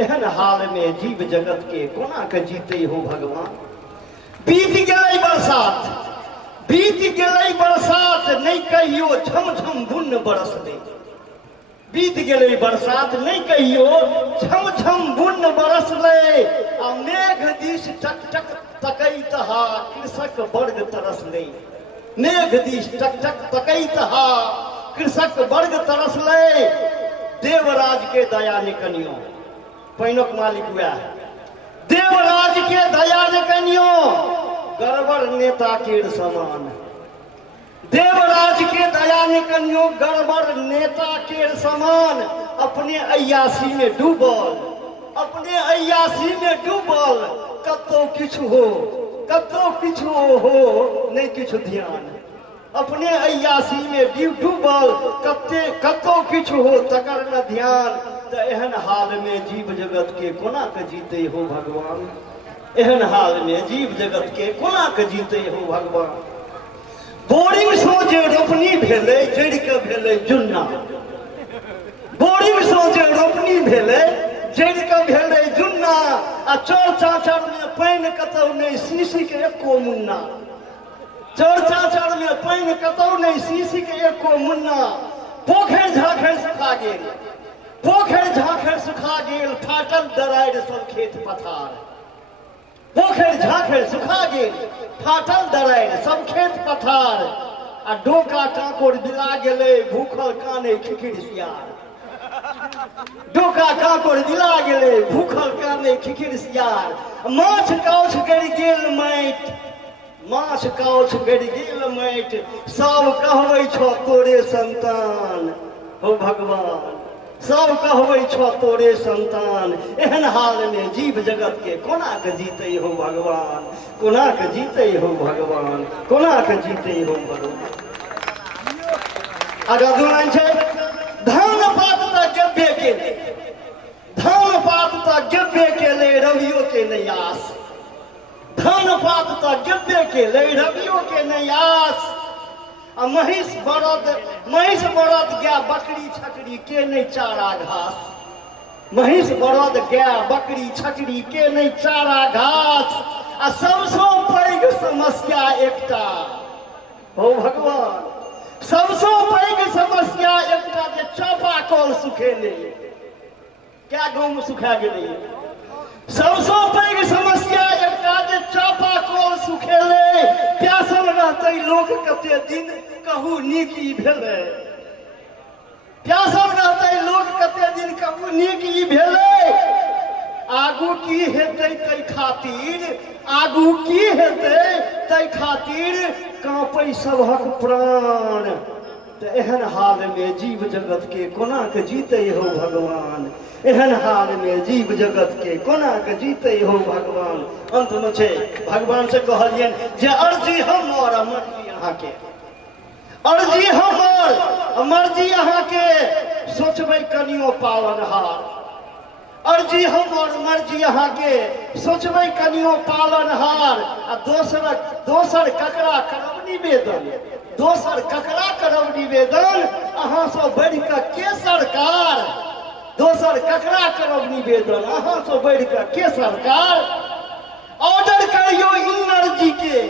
एहन हाल में जीव जगत के कोना के जीते हो भगवान। बीत गई बरसात, बीत गई बरसात, नहीं कहियो झम झम बुन्न बरस दे। बीत गई बरसात, नहीं कहियो झम झम बुन्न बरस ले। आ मेघ दिश टक टक तकैत हा कृषक वर्ग तरस ले। मेघ दिश टक टक तकैत हा कृषक वर्ग तरस ले। देवराज के दया निकनियो, पैनक मालिक हुआ देवराज के दया निकनियो, गड़बड़ नेता के समान। देवराज के दया निकनियो, गड़बड़ नेता के समान। अपने अय्यासी में डूबल, अपने अय्यासी में डूबल। कतो किछु हो, कतो किछु हो, नहीं किछु ध्यान। अपने अय्यासी में डूबल, कतो किछु हो तकर न ध्यान। तो एहन हाल में जीव जगत के कोना के जीते हो भगवान। एहन हाल में जीव जगत के कोना के जीते हो भगवान। बोरिंग सो जे रोपनी भेले, जड़ के भेले जुन्ना। बोरिंग सो जे रोपनी भेले, जड़ के भेले जुन्ना। आ चोर चाचर में पानि कतौ नहीं, शीशी के एको मुन्ना। चोर चाचर में पानि कतौ नहीं, शीशी के एको मुन्ना। पोखरि झाखरि सुखा गेल, पोखरि झाखरि सुखा गेल, फाटल दरारि सब खेत पथार। पोखरि झाखरि सुखा गेल, फाटल दरारि सब खेत पथार। आ डोका कांकोर बिला गेले, भूखल काने खिखिरसियार। डोका कांकोर बिला गेले, भूखल काने खिखिरसियार। माछ काउछ गड़ि गेल माटि, माछ काउछ गड़ि गेल माटि। सब कहबै छो तोरे संतान हो भगवान, सब कहबै छो तोरे संतान। एहन हाल में जीव जगत के कोना के जीते हो भगवान। कोना के जीते हो भगवान, कोना के जीते हो भगवान। अगर दुलान छे धान पात त गेबे केले, धान पात त गेबे केले, रवियो के नहीं आस। धान पात त गेबे केले, रवियो के नहीं आस। महिष बरद गाय बकरी छकरी के नहीं चारा घास। महिष बरद गाय बकरी छकरी के नहीं चारा घास। आ सबसो पैघ समस्या एकटा हो भगवान, सबसो पैघ समस्या एकटा जे चापाकल सुखेले। क्या गाँव में सुखा गेलै? सबसो पैघ समस्या एकटा जे चापाकल सुखेले। प्यासल रहतै लोक कते दिन, कहू नीक ई भेलै। प्यासल रहतै लोक कते दिन, कहू नीक ई भेलै। आगू की हेतै तै खातिर, आगू की हेतै तै खातिर कांपै सबहक प्राण। तो एहन हाल में जीव जगत के कोना के जीते हो भगवान। एहन हाल में जीव जगत के कोना के जीते हो भगवान। अंत में छे भगवान से कहलियन जे अर्जी हमर मर्जी अहाँ के, अर्जी हमर मर्जी अहाँ के, सोचबै कनियो पालनहार। अर्जी हमर मर्जी अहाँ के, सोचबै कनियो पालनहार। आ दोसर ककरा करब निवेदन, दोसर ककरा करब निवेदन, अहाँ से बढ़ि के सरकार। दोसर ककरा करब निवेदन, अहाँ से बढ़ि के सरकार। ऑर्डर करियो इनर्जी के,